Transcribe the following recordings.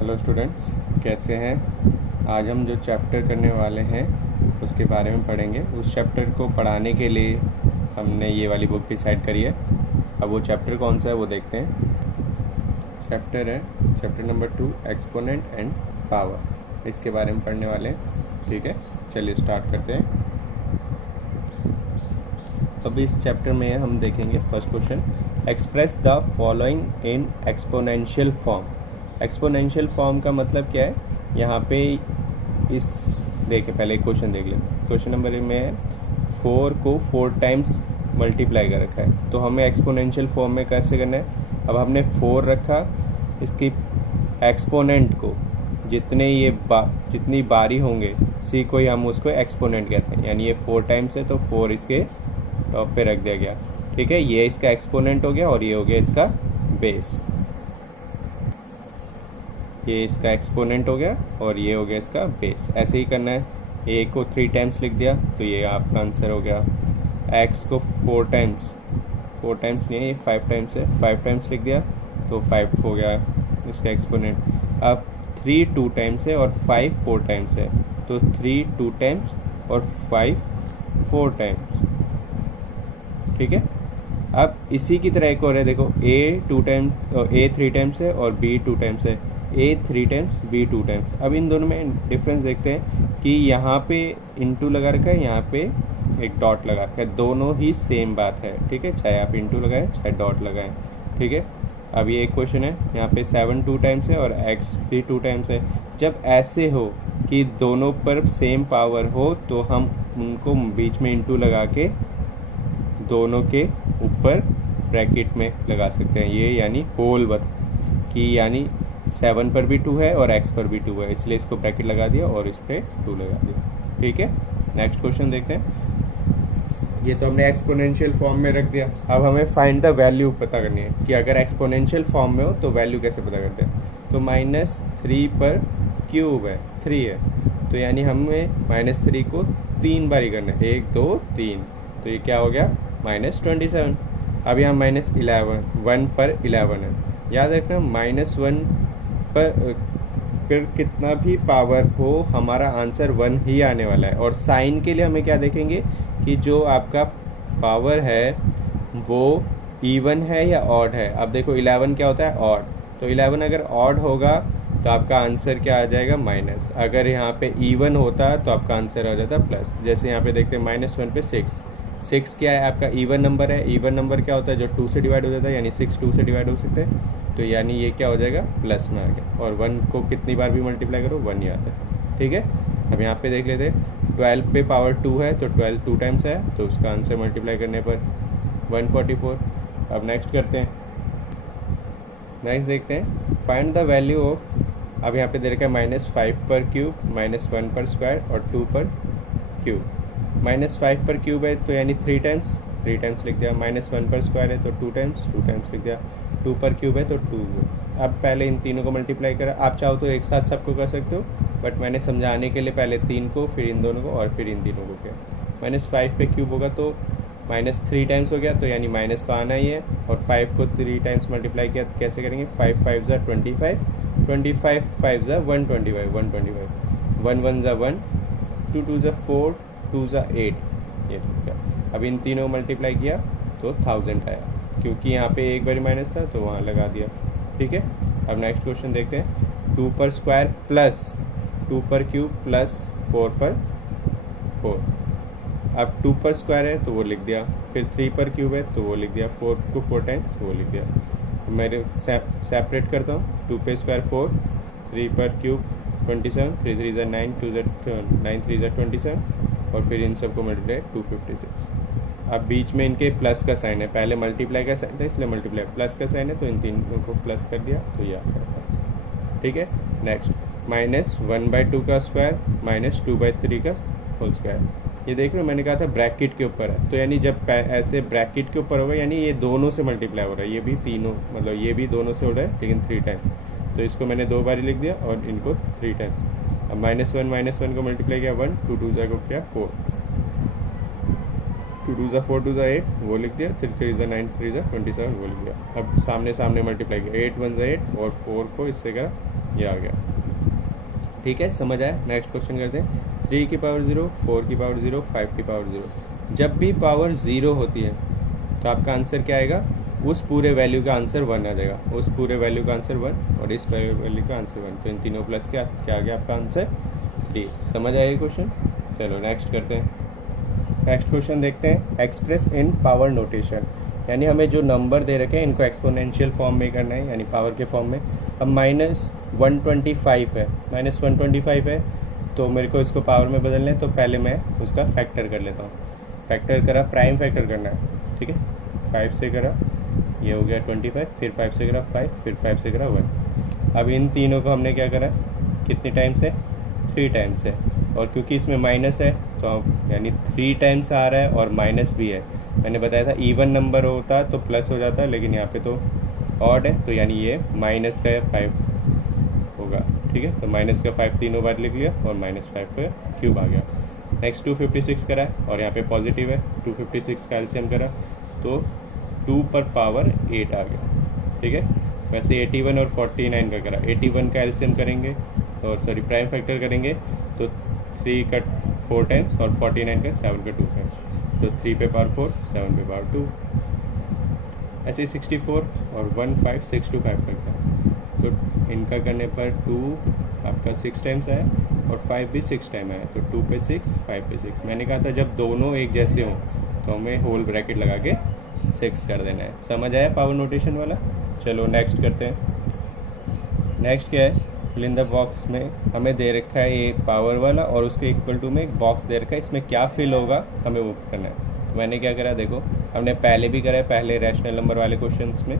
Hello students, कैसे हैं। आज हम जो चैप्टर करने वाले हैं उसके बारे में पढ़ेंगे। उस चैप्टर को पढ़ाने के लिए हमने ये वाली बुक डिसाइड करी है। अब वो चैप्टर कौन सा है वो देखते हैं। चैप्टर है chapter number 2, exponent and power. इसके बारे में पढ़ने वाले हैं। ठीक है, चलिए स्टार्ट करते हैं। अब इस चैप्टर में हम देखेंगे first question, express the following in exponential form. Exponential form का मतलब क्या है, यहाँ पे इस देखे पहले एक क्वेश्चन देख ले। क्वेश्चन नंबर में 4 को 4 टाइम्स मल्टीप्लाई कर रखा है, तो हमें एक्सपोनेंशियल फॉर्म में कैसे करना है। अब हमने 4 रखा, इसकी एक्सपोनेंट को जितनी बारी होंगे सी को ही हम उसको एक्सपोनेंट कहते हैं। यानी ये 4 टाइम्स है तो 4 इसके टॉप पे रख दिया गया। ठीक है, ये इसका एक्सपोनेंट हो गया और ये हो गया इसका बेस। ये इसका एक्सपोनेंट हो गया और ये हो गया इसका बेस। ऐसे ही करना है। ए को 3 टाइम्स लिख दिया तो ये आपका आंसर हो गया। एक्स को 4 टाइम्स नहीं है, 5 टाइम्स है, 5 टाइम्स लिख दिया तो 5 हो गया इसका एक्सपोनेंट। अब 3 2 टाइम्स है और 5 4 टाइम्स है, तो 3 2 टाइम्स और 5 4 टाइम्स। ठीक है, अब इसी की तरह एक और है, देखो ए 3 टाइम्स है और बी 2 टाइम्स है। ए 3 टाइम्स, बी 2 टाइम्स। अब इन दोनों में डिफरेंस देखते हैं कि यहाँ पे इंटू लगा रखा है, यहाँ पे एक डॉट लगा रखा है। दोनों ही सेम बात है। ठीक है, चाहे आप इंटू लगाएं चाहे डॉट लगाएं। ठीक है, अब ये एक क्वेश्चन है, यहाँ पे 7 2 टाइम्स है और एक्स भी 2 टाइम्स है। जब ऐसे हो कि दोनों पर सेम पावर हो तो हम उनको बीच में इंटू लगा के दोनों के ऊपर ब्रैकेट में लगा सकते हैं। ये यानी होल कि यानी 7 पर भी 2 है और x पर भी 2 है, इसलिए इसको ब्रैकेट लगा दिया और इस पर 2 लगा दिया। ठीक है, नेक्स्ट क्वेश्चन देखते हैं। ये तो हमने एक्सपोनेंशियल फॉर्म में रख दिया। अब हमें फाइंड द वैल्यू पता करनी है कि अगर एक्सपोनेंशियल फॉर्म में हो तो वैल्यू कैसे पता करते हैं। तो -3 पर क्यूब है, 3 है, तो यानी हमें -3 को 3 बारी करना है, 1 2 3, तो ये क्या हो गया -27। अब यहाँ -11, 1 पर 11 है। याद रखना -1 पर फिर कितना भी पावर हो हमारा आंसर 1 ही आने वाला है। और साइन के लिए हमें क्या देखेंगे कि जो आपका पावर है वो इवन है या ऑड है। अब देखो 11 क्या होता है, ऑड, तो 11 अगर ऑड होगा तो आपका आंसर क्या आ जाएगा माइनस। अगर यहाँ पे इवन होता तो आपका आंसर आ जाता प्लस। जैसे यहाँ पे देखते हैं -1 पे 6 क्या है, आपका इवन नंबर है। इवन नंबर क्या होता है, जो 2 से डिवाइड हो जाता है, यानी 6 2 से डिवाइड हो सकते हैं, तो यानी ये क्या हो जाएगा प्लस में आ गया। और 1 को कितनी बार भी मल्टीप्लाई करो 1 ही आता है। ठीक है, अब यहाँ पे देख लेते हैं 12 पे पावर 2 है तो 12 2 टाइम्स है, तो उसका आंसर मल्टीप्लाई करने पर 144। अब नेक्स्ट करते हैं, नेक्स्ट देखते हैं फाइंड द वैल्यू ऑफ। अब यहाँ पे दे रखा है -5 पर क्यूब, -1 पर स्क्वायर और 2 पर क्यूब। -5 पर क्यूब है तो यानी 3 टाइम्स लिख दिया। -1 पर स्क्वायर है तो 2 टाइम्स लिख दिया। 2 पर क्यूब है तो 2। अब पहले इन तीनों को मल्टीप्लाई करा। आप चाहो तो एक साथ सबको कर सकते हो, बट मैंने समझाने के लिए पहले 3 को, फिर इन दोनों को और फिर इन तीनों को किया। -5 पे क्यूब होगा तो -3 टाइम्स हो गया, तो यानी माइनस तो आना ही है। और 5 को 3 टाइम्स मल्टीप्लाई किया तो कैसे करेंगे, 5 5 ज़ा 25, 25 5 ज़ा 125, 1 1 ज़ा 1, 2 2 ज़ा 4, 2 ज़ा 8, ये ठीक है। अब इन तीनों मल्टीप्लाई किया तो 1000 आया, क्योंकि यहाँ पे एक बारी माइनस था तो वहाँ लगा दिया। ठीक है, अब नेक्स्ट क्वेश्चन देखते हैं। 2 पर स्क्वायर प्लस 2 पर क्यूब प्लस 4 पर 4। अब 2 पर स्क्वायर है तो वो लिख दिया, फिर 3 पर क्यूब है तो वो लिख दिया, 4 को 4 टाइम्स वो लिख दिया। मैं सेपरेट करता हूँ। 2 पे स्क्वायर 4, 3 पर क्यूब 27, 3 3 ज़ा 9, 2 ज़ा 9 3 ज़ा 27, और फिर इन सबको मल्टीप्लाई 256। अब बीच में इनके प्लस का साइन है, पहले मल्टीप्लाई का साइन था इसलिए मल्टीप्लाई, प्लस का साइन है तो इन तीनों को प्लस कर दिया तो ये आपका। ठीक है, नेक्स्ट -1/2 का स्क्वायर -2/3 का होल स्क्वायर। ये देख रहे हो, मैंने कहा था ब्रैकेट के ऊपर है, तो यानी जब ऐसे ब्रैकेट के ऊपर होगा यानी ये दोनों से मल्टीप्लाई हो रहा है। ये भी तीनों, मतलब ये भी दोनों से हो रहा है लेकिन 3 टाइम्स, तो इसको मैंने 2 बार लिख दिया और इनको 3 टाइम्स। अब -1 को मल्टीप्लाई किया 1, 2 2 को किया 4, 2 2 ज़ा 4, 2 ज़ा 8 वो लिख दिया, 3 3 ज़ा 9, 3 ज़ा 27 वो लिख दिया। अब सामने मल्टीप्लाई किया, 8 1 ज़ा 8 और 4 को इससे करा ये आ गया। ठीक है, समझ आया। नेक्स्ट क्वेश्चन करते हैं। 3 की पावर 0, 4 की पावर 0, 5 की पावर 0। जब भी पावर 0 होती है तो आपका आंसर क्या आएगा, उस पूरे वैल्यू का आंसर 1 आ जाएगा, उस पूरे वैल्यू का आंसर 1 और इस वैल्यू का आंसर 1। तो इन तीनों प्लस क्या आ गया आपका आंसर 3। समझ आएगा क्वेश्चन। चलो नेक्स्ट करते हैं। नेक्स्ट क्वेश्चन देखते हैं। एक्सप्रेस इन पावर नोटेशन, यानी हमें जो नंबर दे रखे हैं इनको एक्सपोनेंशियल फॉर्म में करना है, यानी पावर के फॉर्म में। अब -125 है, -125 है, तो मेरे को इसको पावर में बदलना है, तो पहले मैं उसका फैक्टर कर लेता हूँ। फैक्टर करा, प्राइम फैक्टर करना है, ठीक है। 5 से करा, ये हो गया 25, फिर 5 से करा 5, फिर 5 से करा 1। अब इन तीनों को हमने क्या करा, कितने टाइम्स है, 3 टाइम्स है। और क्योंकि इसमें माइनस है तो अब यानी 3 टाइम्स आ रहा है और माइनस भी है। मैंने बताया था इवन नंबर होता तो प्लस हो जाता, लेकिन यहाँ पे तो ऑड है, तो यानी ये माइनस का 5 होगा, ठीक है। तो माइनस का 5 तीनों बार लिख लिया और -5 का क्यूब आ गया। नेक्स्ट 256 करा है और यहाँ पे पॉजिटिव है, 256 का एलसीएम करा तो 2 पर पावर 8 आ गया, ठीक है। वैसे 81 और 49 का करा, 81 का एलसीएम करेंगे और सॉरी प्राइम फैक्टर करेंगे तो 3 का 4 टाइम्स और 49 का 7 का 2 टाइम्स, तो 3 पे पावर 4, 7 पे पावर 2। ऐसे 64 और 1 5 6 2 5 करता है, तो इनका करने पर 2 आपका 6 टाइम्स आया और 5 भी 6 टाइम आया, तो 2 पे 6, 5 पे 6। मैंने कहा था जब दोनों एक जैसे हों तो हमें होल ब्रैकेट लगा के 6 कर देना है। समझ आया पावर नोटेशन वाला। चलो नेक्स्ट करते हैं। नेक्स्ट क्या है, फिल इन द बॉक्स में हमें दे रखा है ये पावर वाला और उसके इक्वल टू में एक बॉक्स दे रखा है, इसमें क्या फिल होगा हमें वो करना है। तो मैंने क्या करा, देखो हमने पहले भी करा है, पहले रैशनल नंबर वाले क्वेश्चंस में,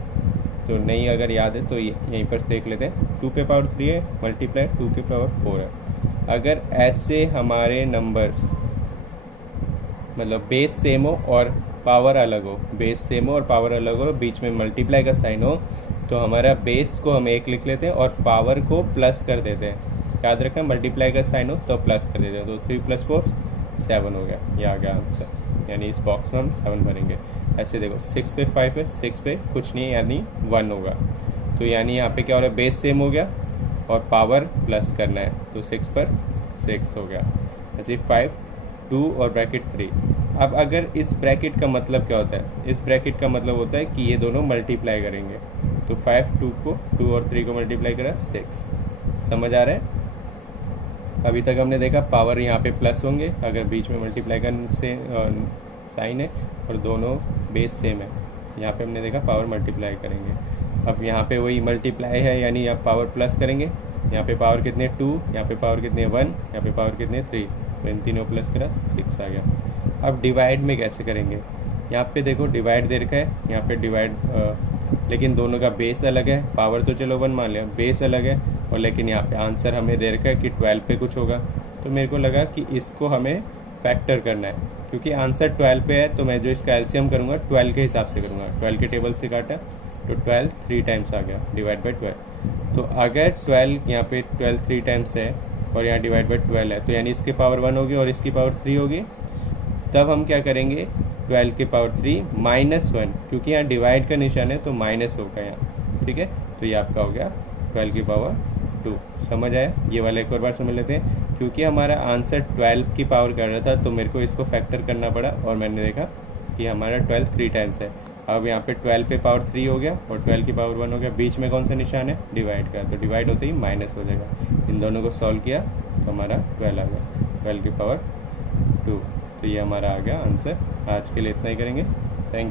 तो नहीं अगर याद है तो यहीं पर देख लेते हैं। 2 पे पावर 3 है, मल्टीप्लाई 2 की पावर 4 है। अगर ऐसे हमारे नंबर्स मतलब बेस सेम हो और पावर अलग हो, बेस सेम हो और पावर अलग हो, बीच में मल्टीप्लाई का साइन हो, तो हमारा बेस को हम 1 लिख लेते हैं और पावर को प्लस कर देते हैं। याद रखना मल्टीप्लाई का साइन हो तो प्लस कर देते हैं, तो 3 + 4 7 हो गया, ये आ गया आंसर। यानी इस बॉक्स में हम 7 भरेंगे। ऐसे देखो 6 पे 5 है, 6 पे कुछ नहीं है यानी 1 होगा, तो यानी यहाँ पे क्या हो रहा है, बेस सेम हो गया और पावर प्लस करना है, तो 6 पर 6 हो गया। ऐसे 5 2 और ब्रैकेट 3। अब अगर इस ब्रैकेट का मतलब क्या होता है, इस ब्रैकेट का मतलब होता है कि ये दोनों मल्टीप्लाई करेंगे, तो 5 2 और 3 को मल्टीप्लाई करा 6। समझ आ रहा है। अभी तक हमने देखा पावर यहाँ पे प्लस होंगे अगर बीच में मल्टीप्लाई का से साइन है और दोनों बेस सेम है। यहाँ पे हमने देखा पावर मल्टीप्लाई करेंगे। अब यहाँ पे वही मल्टीप्लाई है यानी आप पावर प्लस करेंगे। यहाँ पे पावर कितने 2, यहाँ पे पावर कितने 1, यहाँ पे पावर कितने 3, तो इन तीनों प्लस करा 6 आ गया। अब डिवाइड में कैसे करेंगे, यहाँ पे देखो डिवाइड दे रखा है, यहाँ पे डिवाइड लेकिन दोनों का बेस अलग है, पावर तो चलो 1 मान लिया, बेस अलग है, और लेकिन यहाँ पे आंसर हमें दे रखा है कि 12 पे कुछ होगा, तो मेरे को लगा कि इसको हमें फैक्टर करना है। क्योंकि आंसर 12 पे है तो मैं जो इसका एलसीएम करूँगा 12 के हिसाब से करूँगा। 12 के टेबल से काटा तो 12 3 टाइम्स आ गया, डिवाइड बाई 12। तो अगर 12 यहाँ पे 12 3 टाइम्स है और यहाँ डिवाइड बाई 12 है, तो यानी इसकी पावर 1 होगी और इसकी पावर 3 होगी। तब हम क्या करेंगे, 12 की पावर 3 -1, क्योंकि यहाँ डिवाइड का निशान है तो माइनस होगा यहाँ, ठीक है। तो ये आपका हो गया 12 की पावर 2। समझ आया। ये वाला एक और बार समझ लेते हैं। क्योंकि हमारा आंसर 12 की पावर कर रहा था तो मेरे को इसको फैक्टर करना पड़ा और मैंने देखा कि हमारा 12 3 टाइम्स है। अब यहाँ पे 12 पे पावर 3 हो गया और 12 की पावर 1 हो गया। बीच में कौन सा निशान है, डिवाइड का, तो डिवाइड होते ही माइनस हो जाएगा। इन दोनों को सॉल्व किया तो हमारा 12 आ गया, 12 की पावर 2। तो ये हमारा आ गया आंसर। आज के लिए इतना ही करेंगे। Thank you.